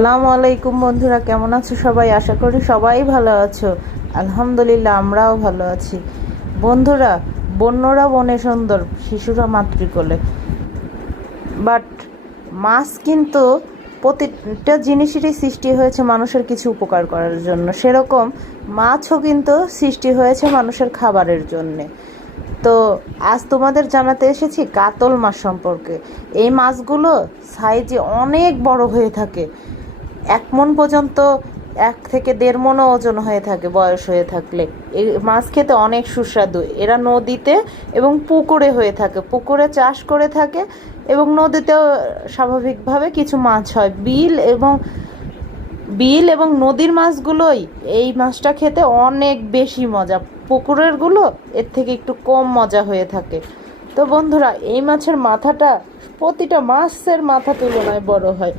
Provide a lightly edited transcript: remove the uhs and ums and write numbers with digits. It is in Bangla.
আসসালামু আলাইকুম বন্ধুরা, কেমন আছো সবাই? আশা করি সবাই ভালো আছো। আলহামদুলিল্লাহ, আমরাও ভালো আছি। বন্ধুরা, বন্যরা বনে সুন্দর, শিশুরা মাতৃকোলে। বাট মাছ কিন্তু প্রতিটা জিনিসেরই সৃষ্টি হয়েছে মানুষের কিছু উপকার করার জন্য, সেরকম মাছও কিন্তু সৃষ্টি হয়েছে মানুষের খাবারের জন্যে। তো আজ তোমাদের জানাতে এসেছি কাতল মাছ সম্পর্কে। এই মাছগুলো সাইজে অনেক বড় হয়ে থাকে, 1 মণ পর্যন্ত, 1 থেকে 1.5 মণও ওজন হয়ে থাকে বয়স হয়ে থাকলে। এই মাছ খেতে অনেক সুস্বাদু। এরা নদীতে এবং পুকুরে হয়ে থাকে, পুকুরে চাষ করে থাকে এবং নদীতেও স্বাভাবিকভাবে কিছু মাছ হয়। বিল এবং নদীর মাছগুলোই এই মাছটা খেতে অনেক বেশি মজা। পুকুরেরগুলো এর থেকে একটু কম মজা হয়ে থাকে। তো বন্ধুরা, এই মাছের মাথাটা প্রতিটা মাছের মাথা তুলনায় বড় হয়।